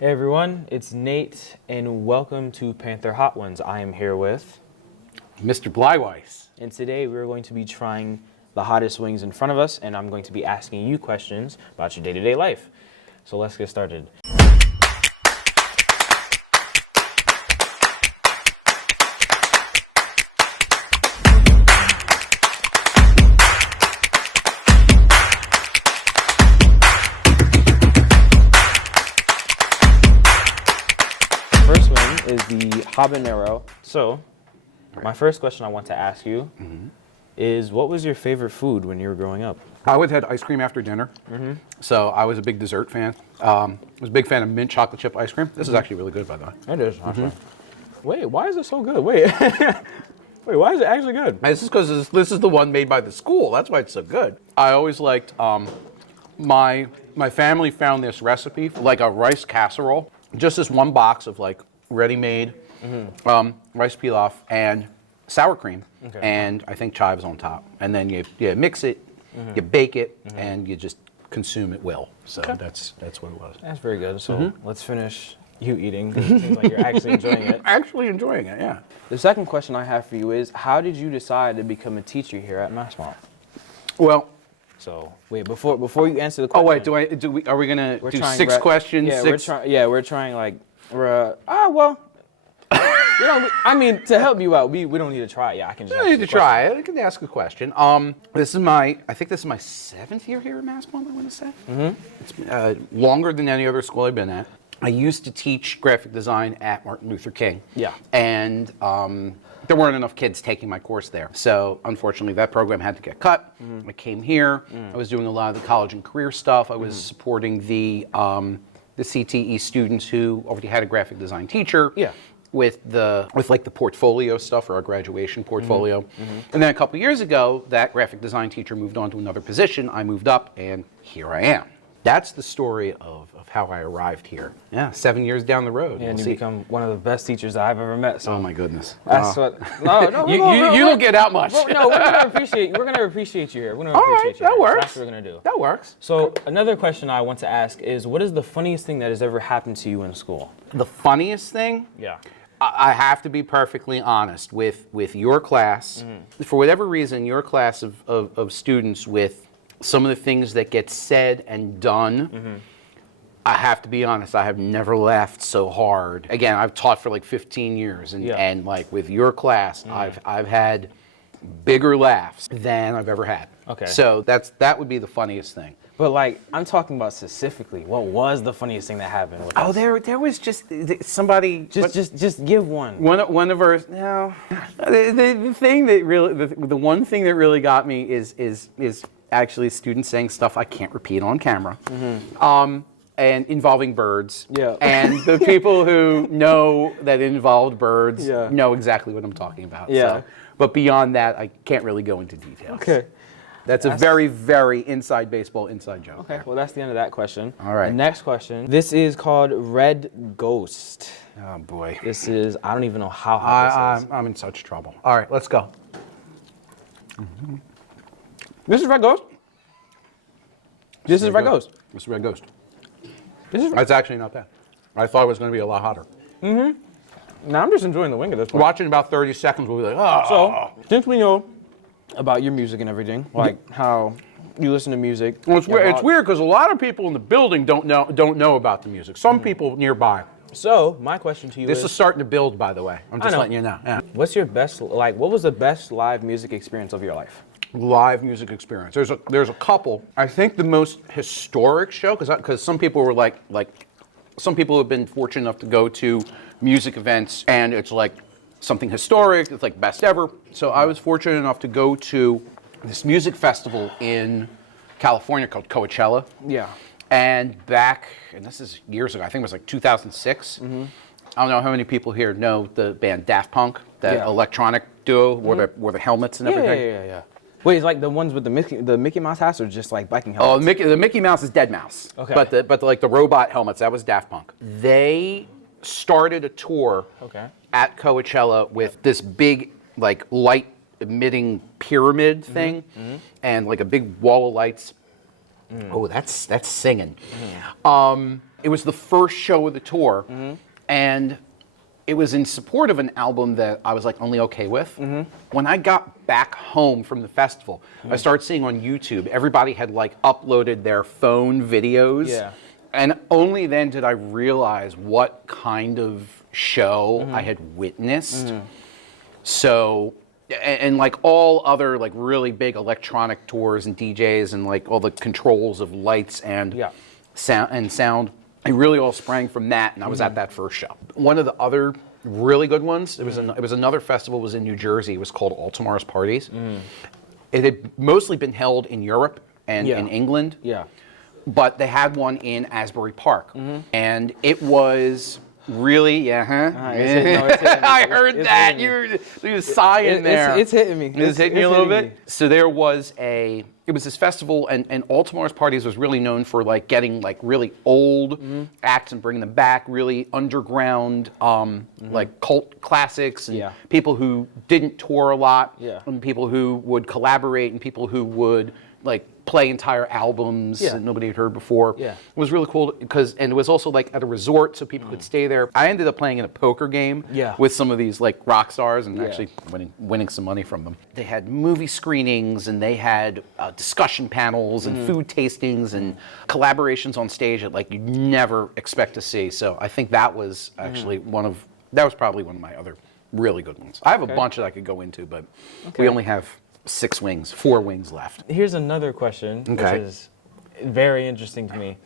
Hey everyone, it's Nate, and welcome to Panther Hot Ones. I am here with Mr. Blyweiss. and today we're going to be trying the hottest wings in front of us, and I'm going to be asking you questions about your day-to-day life. So let's get started. First wing is the Habanero. So, my first question I want to ask you is, what was your favorite food when you were growing up? I always had ice cream after dinner, so I was a big dessert fan. I was a big fan of mint chocolate chip ice cream. This is actually really good, by the way. It is, actually. Wait, why is it so good? Wait, wait, why is it actually good? This is because this is the one made by the school. That's why it's so good. I always liked, my family found this recipe, like a rice casserole, just this one box of like ready-made rice pilaf and sour cream, and I think chives on top. And then you mix it, you bake it, and you just consume it well. So that's what it was. That's very good. So let's finish you eating, 'cause it seems like you're actually enjoying it. Actually enjoying it, yeah. The second question I have for you is, how did you decide to become a teacher here at Mastbaum? Well, So wait, before you answer the question. oh wait, are we gonna do trying 6 questions? Yeah, six? we're trying like well. You know, I mean, to help you out, we don't need to try it. Yeah, I can just. I need to try it. I can ask a question. I think this is my 7th year here at Mastbaum, I want to say. It's longer than any other school I've been at. I used to teach graphic design at Martin Luther King. Yeah. And there weren't enough kids taking my course there. So unfortunately, that program had to get cut. I came here. I was doing a lot of the college and career stuff. I was supporting the CTE students who already had a graphic design teacher. Yeah. With like the portfolio stuff, or our graduation portfolio. And then a couple years ago, that graphic design teacher moved on to another position. I moved up, and here I am. That's the story of how I arrived here. Yeah, 7 years down the road. And you become one of the best teachers that I've ever met. So Oh my goodness. that's what. No, You don't get out much. No, we're gonna appreciate you here. We're gonna appreciate you. that here. So works. that's what we're gonna do. That works. So another question I want to ask is, what is the funniest thing that has ever happened to you in school? The funniest thing? Yeah. I have to be perfectly honest with your class. For whatever reason, your class of students, with some of the things that get said and done, I have to be honest, I have never laughed so hard. Again, I've taught for like 15 years, and like with your class, I've had bigger laughs than I've ever had. Okay. So that would be the funniest thing. But like, I'm talking about specifically, what was the funniest thing that happened with us? There was just somebody. Just give one. One of our no. The thing that really the one thing that really got me is actually students saying stuff I can't repeat on camera, and involving birds. Yeah. And the people who know that it involved birds Yeah. know exactly what I'm talking about. Yeah. So, but beyond that, I can't really go into details. Okay. That's a very, very inside baseball inside joke. Okay, well, that's the end of that question. All right. The next question. This is called Red Ghost. Oh boy. This is, I don't even know how hot this is. I'm in such trouble. All right, let's go. This is Red Ghost? This is Red Ghost. This is Red Ghost. This is. That's actually not bad. I thought it was going to be a lot hotter. Now I'm just enjoying the wing at this point. Watching about 30 seconds, we'll be like, oh. So, since we know about your music and everything, like how you listen to music. Well, it's weird because a lot of people in the building don't know about the music. Some people nearby. So, my question to you This is starting to build, by the way. I'm just know. letting you know. Yeah. what's your best, like, what was the best live music experience of your life? Live music experience. There's a couple. I think the most historic show, because some people were like some people have been fortunate enough to go to music events, and it's like something historic. It's like best ever. So I was fortunate enough to go to this music festival in California called Coachella. Yeah. And this is years ago, I think it was like 2006. I don't know how many people here know the band Daft Punk, that electronic duo, wore the helmets and everything. Yeah. Wait, it's like the ones with the Mickey Mouse hats, or just like biking Oh, helmets? the Mickey Mouse is Dead Mouse. Okay. But like the robot helmets, that was Daft Punk. They started a tour at Coachella with this big like light emitting pyramid thing, and like a big wall of lights. Oh, that's singing. It was the first show of the tour, and it was in support of an album that I was like only okay with. When I got back home from the festival, I started seeing on YouTube, everybody had like uploaded their phone videos. Yeah. And only then did I realize what kind of show I had witnessed. So, and like all other like really big electronic tours and DJs and like all the controls of lights and sound, it really all sprang from that, and I was at that first show. One of the other really good ones, it was another festival, was in New Jersey. It was called All Tomorrow's Parties. It had mostly been held in Europe and in England. Yeah. But they had one in Asbury Park, and it was really, It's hitting me. I heard that. You were sighing there. It's hitting me. It's hitting you a little bit. So there was it was this festival, and All Tomorrow's Parties was really known for like getting like really old acts and bringing them back, really underground, like cult classics, and people who didn't tour a lot, and people who would collaborate, and people who would like play entire albums that nobody had heard before. It was really cool and it was also like at a resort, so people could stay there. I ended up playing in a poker game with some of these like rock stars and actually winning some money from them. They had movie screenings, and they had discussion panels and food tastings and collaborations on stage that like you'd never expect to see. So I think that was actually that was probably one of my other really good ones. I have a bunch that I could go into, but we only have 4 wings left. Here's another question, which is very interesting to me.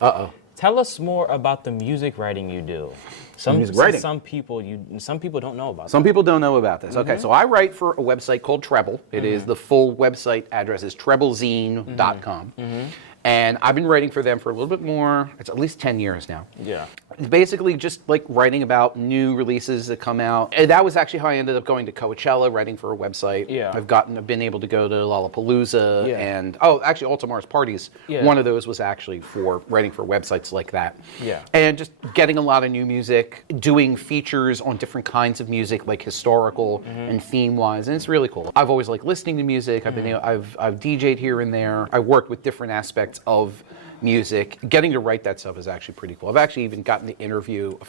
Tell us more about the music writing you do. Some people don't know about. Some people don't know about this. Okay, so I write for a website called Treble. It is the full website address is treblezine.com. And I've been writing for them for a little bit more, it's at least 10 years now. It's basically just like writing about new releases that come out. And that was actually how I ended up going to Coachella, writing for a website. I've been able to go to Lollapalooza and, actually All Tomorrow's Parties. One of those was actually for writing for websites like that. And just getting a lot of new music, doing features on different kinds of music, like historical and theme-wise, and it's really cool. I've always liked listening to music. I've DJ'd here and there. I worked with different aspects of music. Getting to write that stuff is actually pretty cool. I've actually even gotten to interview a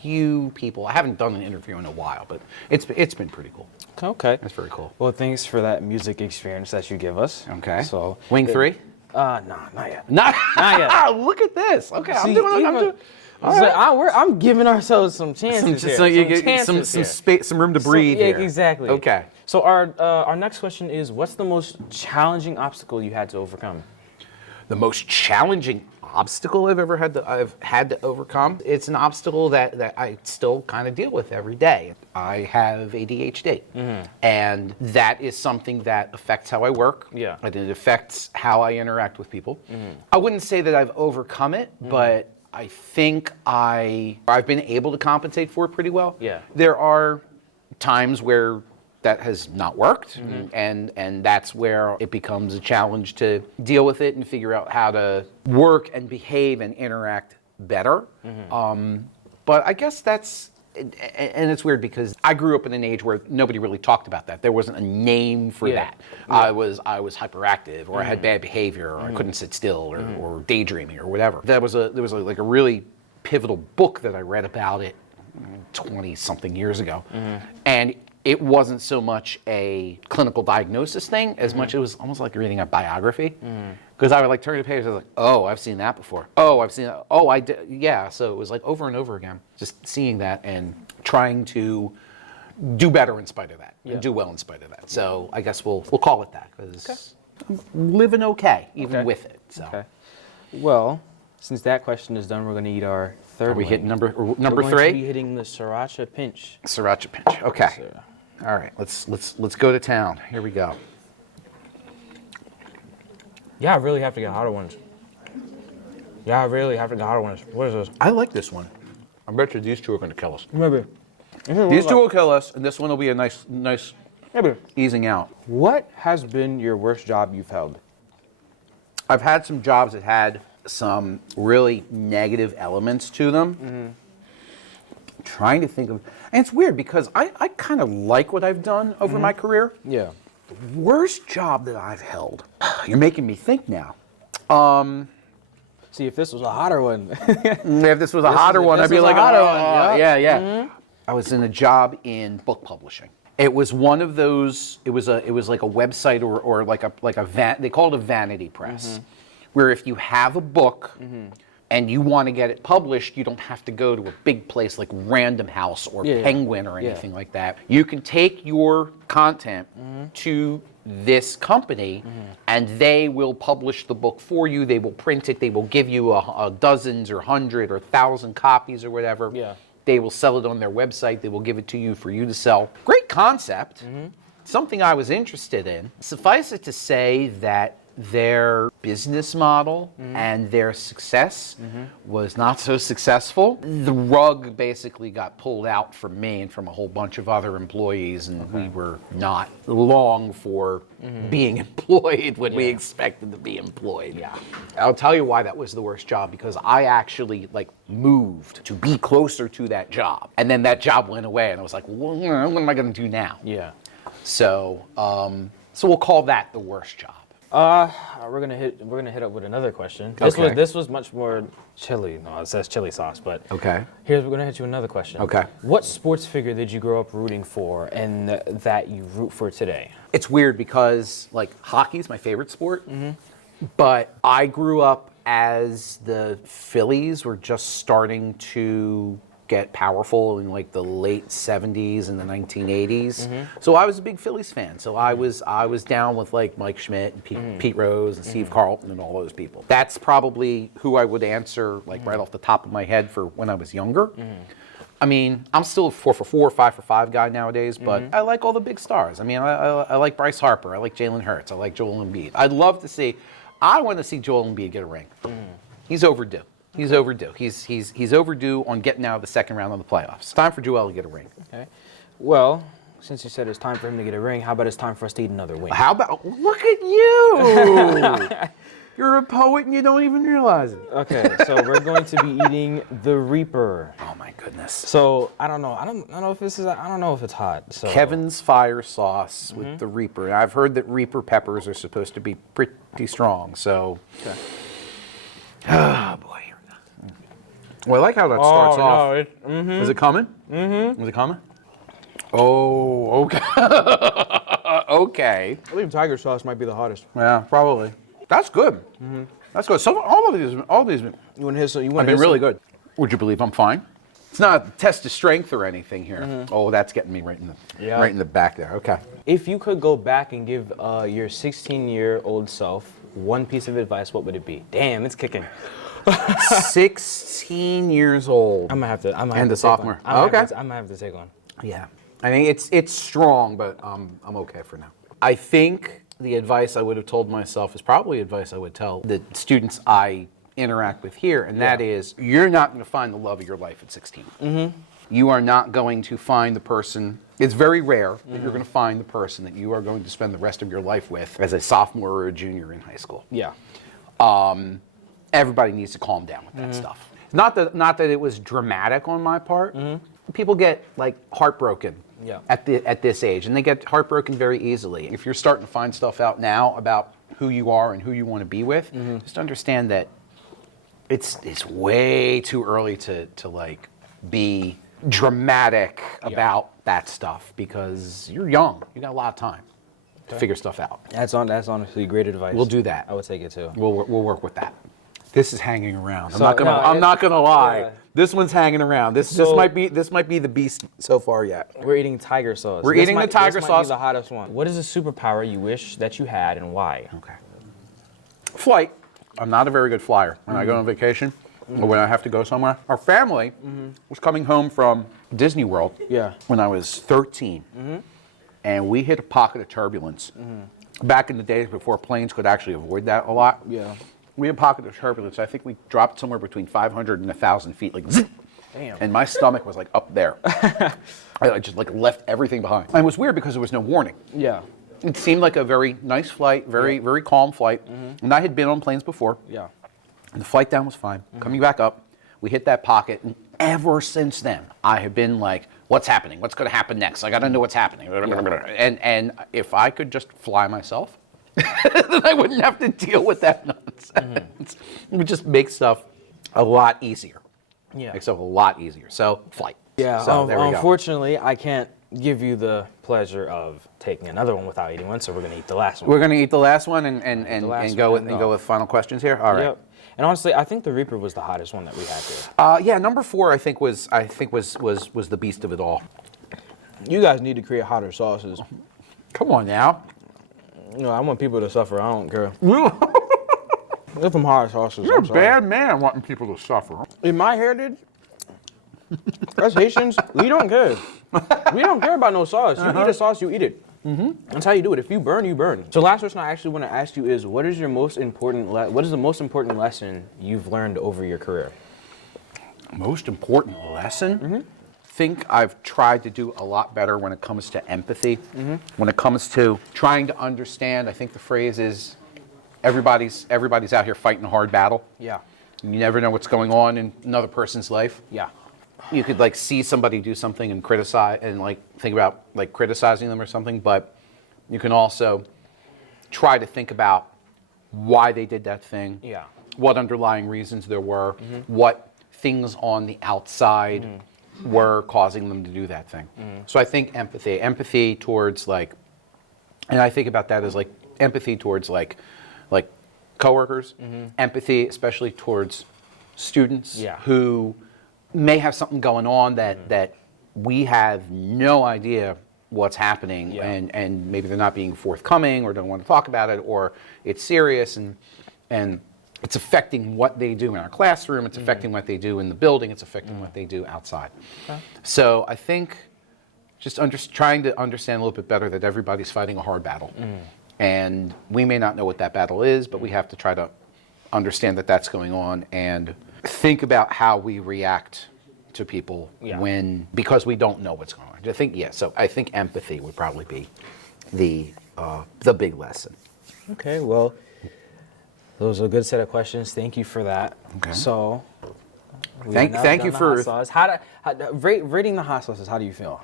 few people. I haven't done an interview in a while, but it's been pretty cool. Okay. That's very cool. Well, thanks for that music experience that you give us. Okay. So Wing 3? No, not yet. Not yet. Look at this. Okay, See, I'm giving ourselves some chances here. So you get some space, some room to breathe here. Exactly. Okay. So our next question is, what's the most challenging obstacle you had to overcome? The most challenging obstacle I've had to overcome. It's an obstacle that I still kind of deal with every day. I have ADHD, and that is something that affects how I work. And it affects how I interact with people. I wouldn't say that I've overcome it, but I think I've been able to compensate for it pretty well. There are times where that has not worked, and that's where it becomes a challenge to deal with it and figure out how to work and behave and interact better. But I guess and it's weird because I grew up in an age where nobody really talked about that. There wasn't a name for that. I was hyperactive, or I had bad behavior, or I couldn't sit still, or daydreaming, or whatever. There was a really pivotal book that I read about it 20-something years ago, and it wasn't so much a clinical diagnosis thing as much it was almost like reading a biography. Because I would like turn the page, I was like, oh, I've seen that before. Oh, I've seen that. Oh, I did. Yeah, so it was like over and over again, just seeing that and trying to do better in spite of that, and do well in spite of that. So I guess we'll call it that, because I'm living okay, even with it. So. Okay. Well, since that question is done, we're going to eat our third Are we wing. hitting number 3? We're going to be hitting the Siracha pinch. Sriracha pinch. Okay. So, all right. Let's go to town. Here we go. yeah, I really have to get hotter ones. Yeah, I really have to get hotter ones. What is this? I like this one. I bet you these two are going to kill us. Maybe. These two will kill us, and this one will be a nice Maybe. easing out. What has been your worst job you've held? I've had some jobs that had some really negative elements to them. Trying to think of, and it's weird because I kind of like what I've done over my career. Yeah. Worst job that I've held. You're making me think now. See, if this was a hotter one. If this was a hotter one, I'd be like, oh, yeah. I was in a job in book publishing. It was one of those. It was like a website or like a van. They call it a vanity press, where if you have a book and you want to get it published, you don't have to go to a big place like Random House or Penguin or anything like that. You can take your content to this company and they will publish the book for you. They will print it. They will give you a dozens or 100 or 1,000 copies or whatever. Yeah. They will sell it on their website. They will give it to you for you to sell. Great concept. Something I was interested in. Suffice it to say that their business model and their success was not so successful. The rug basically got pulled out from me and from a whole bunch of other employees, and we were not long for being employed when we expected to be employed. Yeah. I'll tell you why that was the worst job, because I actually moved to be closer to that job, and then that job went away, and I was like, well, what am I going to do now? Yeah. So, so we'll call that the worst job. We're gonna hit up with another question. This was much more chili. No, it says chili sauce, but Okay. we're gonna hit you with another question. Okay. What sports figure did you grow up rooting for and that you root for today? It's weird because hockey is my favorite sport, but I grew up as the Phillies were just starting to get powerful in the late 70s and the 1980s. So I was a big Phillies fan. So I was down with Mike Schmidt and Pete Rose and Steve Carlton and all those people. That's probably who I would answer right off the top of my head for when I was younger. I mean, I'm still a 4-for-4, 5-for-5 guy nowadays, but I like all the big stars. I mean, I like Bryce Harper, I like Jalen Hurts, I like Joel Embiid. I want to see Joel Embiid get a ring. He's overdue. He's overdue. He's overdue on getting out of the second round of the playoffs. It's time for Joel to get a ring. Okay. Well, since you said it's time for him to get a ring, how about it's time for us to eat another wing? How about, look at you! You're a poet and you don't even realize it. Okay, so we're going to be eating the Reaper. Oh my goodness. So I don't know if it's hot. So Kevin's fire sauce with the Reaper. I've heard that Reaper peppers are supposed to be pretty strong, so. Okay. Oh boy. Well, I like how that starts off. No, Is it coming? Is it coming? Oh, okay. Okay. I believe tiger sauce might be the hottest. Yeah, probably. That's good. That's good. So all these You want to hit some? have been really good. Would you believe I'm fine? It's not a test of strength or anything here. Oh, that's getting me right in the back there. Okay. If you could go back and give your 16-year-old self one piece of advice, what would it be? Damn, it's kicking. 16 years old. I'm gonna have to. And a sophomore. Okay. I'm gonna have to take one. Yeah. I mean, it's strong, but I'm okay for now. I think the advice I would have told myself is probably advice I would tell the students I interact with here, and that is, you're not going to find the love of your life at 16. You are not going to find the person. It's very rare that you're going to find the person that you are going to spend the rest of your life with as a sophomore or a junior in high school. Yeah. Everybody needs to calm down with that stuff. Not that it was dramatic on my part. People get heartbroken at this age, and they get heartbroken very easily. If you're starting to find stuff out now about who you are and who you want to be with, just understand that it's way too early to be dramatic about that stuff, because you're young. You got a lot of time to figure stuff out. That's honestly great advice. We'll do that. I would take it too. We'll work with that. This is hanging around. So, I'm not gonna lie. Yeah. This one's hanging around. This might be the beast so far yet. We're eating tiger sauce. We're eating the tiger this might sauce. be the hottest one. What is a superpower you wish that you had and why? Okay. Flight. I'm not a very good flyer. When I go on vacation or when I have to go somewhere. Our family was coming home from Disney World when I was 13. And we hit a pocket of turbulence. Back in the days before planes could actually avoid that a lot. Yeah. We had a pocket of turbulence. I think we dropped somewhere between 500 and 1,000 feet, zip. Damn. And my stomach was up there. I just left everything behind. And it was weird because there was no warning. Yeah. It seemed like a very nice flight, very calm flight. And I had been on planes before. Yeah. And the flight down was fine. Coming back up, we hit that pocket, and ever since then, I have been like, what's happening? What's going to happen next? I got to know what's happening. And if I could just fly myself, then I wouldn't have to deal with that nonsense. It just makes stuff a lot easier. Yeah. Makes stuff a lot easier. So flight. Yeah. So there we go. Unfortunately, I can't give you the pleasure of taking another one without eating one, so we're gonna eat the last one. We're gonna eat the last one and go with final questions here. All right. Yep. And honestly, I think the Reaper was the hottest one that we had here. Yeah, number 4 I think was the beast of it all. You guys need to create hotter sauces. Come on now. You know, I want people to suffer. I don't care. Get some hotter sauces. You're I'm a sorry. bad man wanting people to suffer. In my heritage, us Haitians, we don't care. We don't care about no sauce. You eat a sauce, you eat it. That's how you do it. If you burn, you burn. So last question I actually want to ask you is, what is your most important? What is the most important lesson you've learned over your career? Most important lesson? Think I've tried to do a lot better when it comes to empathy. When it comes to trying to understand, I think the phrase is, everybody's out here fighting a hard battle. Yeah. You never know what's going on in another person's life. Yeah. You could like see somebody do something and criticize and like think about like criticizing them or something, but you can also try to think about why they did that thing. Yeah. What underlying reasons there were, what things on the outside were causing them to do that thing. So I think empathy towards like, and I think about that as like empathy towards like coworkers, empathy especially towards students who may have something going on that we have no idea what's happening, and maybe they're not being forthcoming or don't want to talk about it, or it's serious and it's affecting what they do in our classroom, it's affecting what they do in the building, it's affecting what they do outside. Okay. So I think just trying to understand a little bit better that everybody's fighting a hard battle. And we may not know what that battle is, but we have to try to understand that that's going on and think about how we react to people because we don't know what's going on. So I think empathy would probably be the big lesson. Okay, well, those are a good set of questions. Thank you for that. Okay. So, thank you for rating the hot sauces. How do you feel?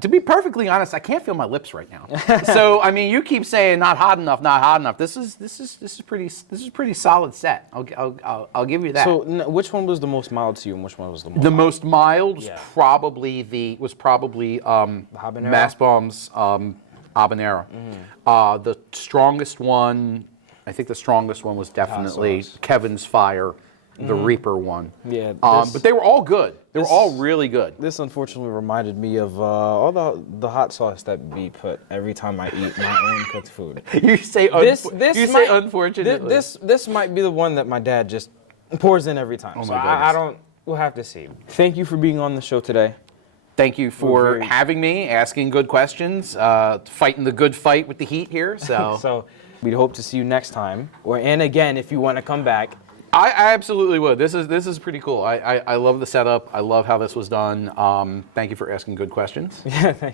To be perfectly honest, I can't feel my lips right now. So I mean, you keep saying not hot enough, not hot enough. This is pretty solid set. I'll give you that. So which one was the most mild to you, and which one was the most? The most mild was probably Habanero? Mastbaum's Habanero. The strongest one, I think the strongest one was definitely Kevin's Fire, the Reaper one. Yeah. But they were all good. They were all really good. This unfortunately reminded me of all the hot sauce that we put every time I eat my own cooked food. You say unfortunately. This might be the one that my dad just pours in every time. Oh so my I goodness. don't. We'll have to see. Thank you for being on the show today. Thank you for having me, asking good questions, fighting the good fight with the heat here. So, So we hope to see you next time. And again, if you want to come back. I absolutely would. This is pretty cool. I love the setup. I love how this was done. Thank you for asking good questions.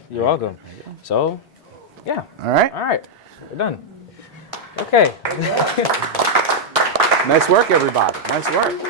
You're welcome. So, yeah. All right. All right. We're done. Okay. Nice work, everybody. Nice work.